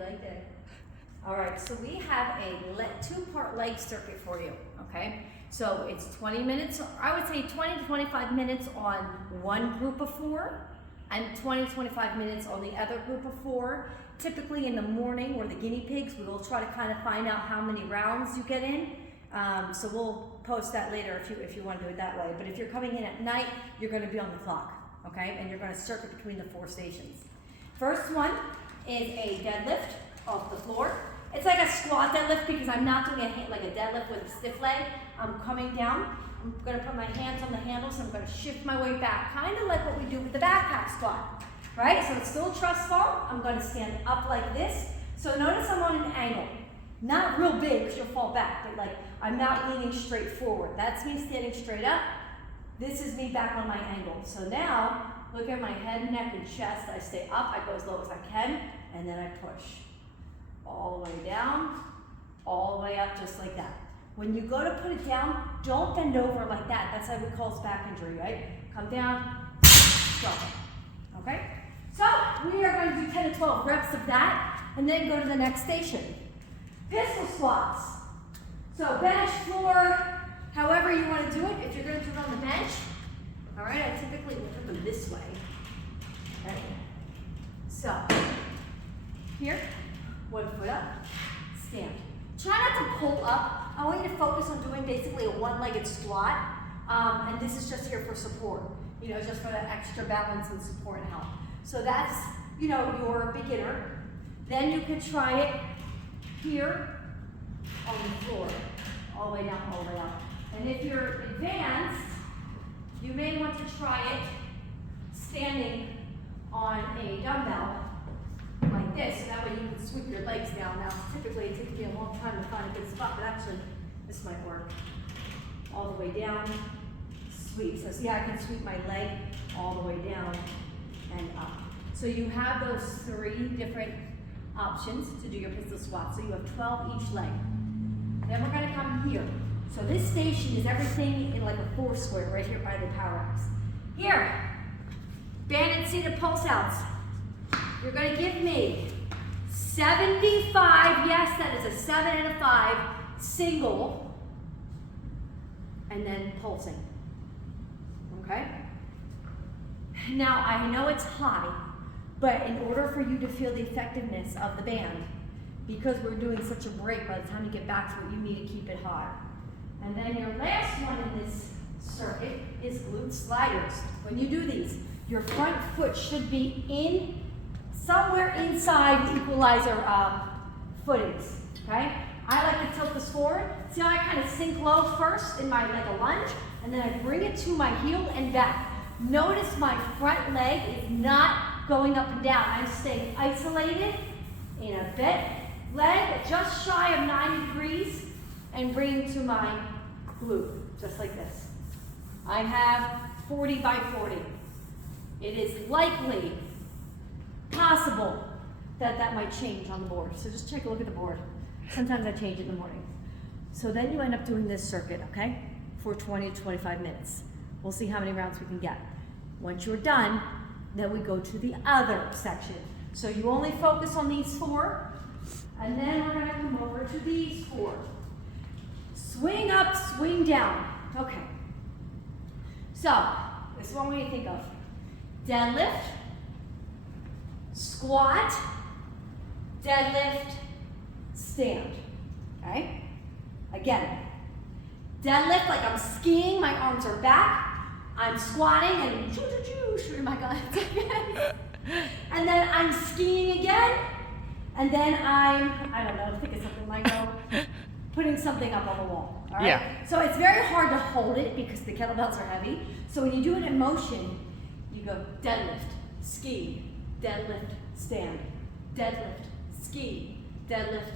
like that. All right, so we have a two-part leg circuit for you, okay? So it's 20 minutes, I would say 20 to 25 minutes on one group of 4 and 20 to 25 minutes on the other group of 4. Typically in the morning, or the guinea pigs, we will try to kind of find out how many rounds you get in. So we'll post that later if you want to do it that way. But if you're coming in at night, you're going to be on the clock, okay? And you're going to circuit between the 4 stations. First one is a deadlift off the floor. It's like a squat deadlift because I'm not doing like a deadlift with a stiff leg. I'm coming down. I'm going to put my hands on the handles and I'm going to shift my way back, kind of like what we do with the backpack squat, right? So it's still trust fall. I'm going to stand up like this. So notice I'm on an angle. Not real big because you'll fall back, but like I'm not leaning straight forward. That's me standing straight up. This is me back on my angle. So now, look at my head, neck, and chest. I stay up, I go as low as I can, and then I push. All the way down, all the way up, just like that. When you go to put it down, don't bend over like that. That's how we call back injury, right? Come down, drop it, okay? So we are going to do 10 to 12 reps of that, and then go to the next station. Pistol squats. So bench, floor, however you want to do it. If you're going to do it on the bench, all right, I typically will put them this way. Okay. So here, 1 foot up, stand. Try not to pull up. I want you to focus on doing basically a one-legged squat, and this is just here for support, just for that extra balance and support and help. So that's, your beginner. Then you can try it here on the floor, all the way down, all the way up. And if you're advanced, you may want to try it standing on a dumbbell like this, so that way you can sweep your legs down. Now, typically it takes me a long time to find a good spot, but actually this might work. All the way down, sweep. So see how I can sweep my leg all the way down and up. So you have those 3 different options to do your pistol squat. So you have 12 each leg. Then we're going to come here. So this station is everything in like a 4 square right here by the power axe. Here, banded seated pulse outs. You're going to give me 75, yes, that is a 7 and a 5, single, and then pulsing, okay? Now, I know it's high, but in order for you to feel the effectiveness of the band, because we're doing such a break, by the time you get back to it, you need to keep it high. And then your last one in this circuit is glute sliders. When you do these, your front foot should be in somewhere inside the equalizer footings, okay? I like to tilt this forward. See how I kind of sink low first in my, like a lunge, and then I bring it to my heel and back. Notice my front leg is not going up and down. I'm staying isolated in a bent leg, just shy of 90 degrees, and bringing to my glute, just like this. I have 40 by 40. It is likely possible that might change on the board. So just take a look at the board. Sometimes I change it in the morning. So then you end up doing this circuit, okay, for 20 to 25 minutes. We'll see how many rounds we can get. Once you're done, then we go to the other section. So you only focus on these 4, and then we're gonna come over to these 4. Swing up, swing down. Okay. So, this is one way to think of. Deadlift, squat, deadlift, stand, okay? Again, deadlift like I'm skiing, my arms are back, I'm squatting and shooting my guns again. And then I'm skiing again, and then I don't know, think of something like putting something up on the wall, all right? Yeah. So it's very hard to hold it because the kettlebells are heavy. So when you do it in motion, you go deadlift, ski, deadlift, stand, deadlift, ski, deadlift,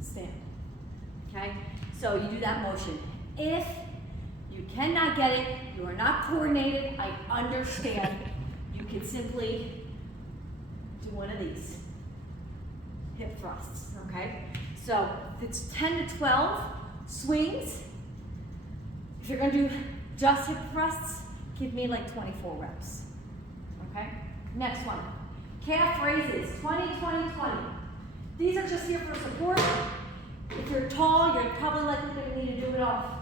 stand, okay? So you do that motion. If you cannot get it, you are not coordinated, I understand, you can simply do one of these, hip thrusts, okay? So it's 10 to 12 swings. If you're gonna do just hip thrusts, give me like 24 reps, okay? Next one, calf raises, 20, 20, 20. These are just here for support. If you're tall, you're probably likely going to need to do it off,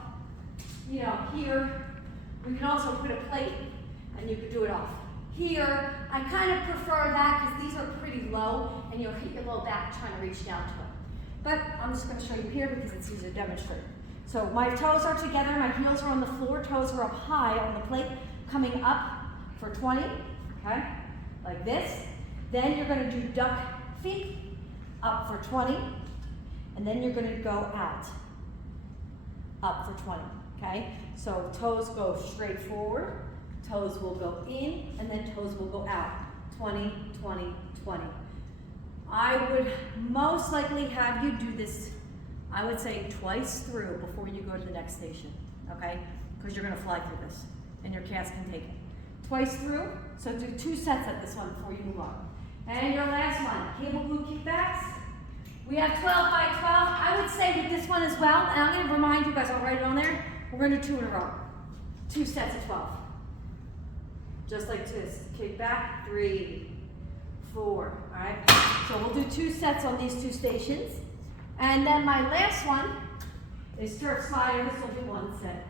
you know, here. We can also put a plate and you could do it off here. I kind of prefer that because these are pretty low and you'll hit your low back trying to reach down to it. But I'm just going to show you here because it's easier to demonstrate. So my toes are together, my heels are on the floor, toes are up high on the plate, coming up for 20, okay, like this. Then you're going to do duck feet, up for 20, and then you're going to go out, up for 20, okay? So toes go straight forward, toes will go in, and then toes will go out, 20, 20, 20. I would most likely have you do this, I would say twice through before you go to the next station, okay? Because you're going to fly through this, and your calves can take it. Twice through, so do 2 sets of this one before you move on. And your last one, cable glue kickbacks. We have 12 by 12. I would say with this one as well, and I'm going to remind you guys, I'll write it on there, we're going to do 2 in a row. 2 sets of 12. Just like this. Kick back, 3, 4. All right? So we'll do 2 sets on these 2 stations. And then my last one is turf slider. This will do 1 set.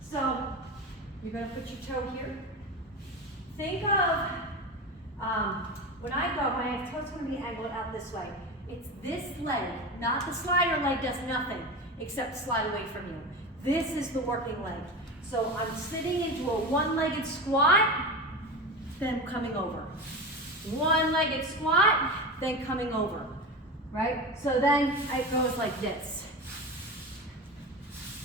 So you're going to put your toe here. Think of, when I go, my toe's going to be angled out this way. It's this leg, not the slider leg does nothing except slide away from you. This is the working leg. So I'm sitting into a one-legged squat, then coming over. One-legged squat, then coming over, right? So then it goes like this,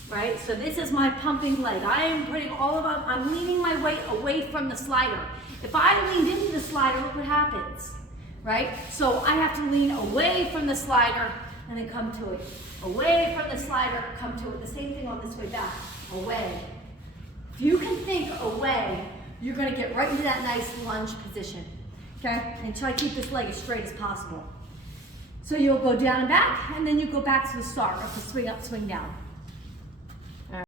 right? So this is my pumping leg. I am putting all of them, I'm leaning my weight away from the slider. If I leaned into the slider, look what happens, right? So I have to lean away from the slider and then come to it. Away from the slider, come to it. The same thing on this way back, away. If you can think away, you're gonna get right into that nice lunge position, okay? And try to keep this leg as straight as possible. So you'll go down and back, and then you go back to the start of the swing up, swing down.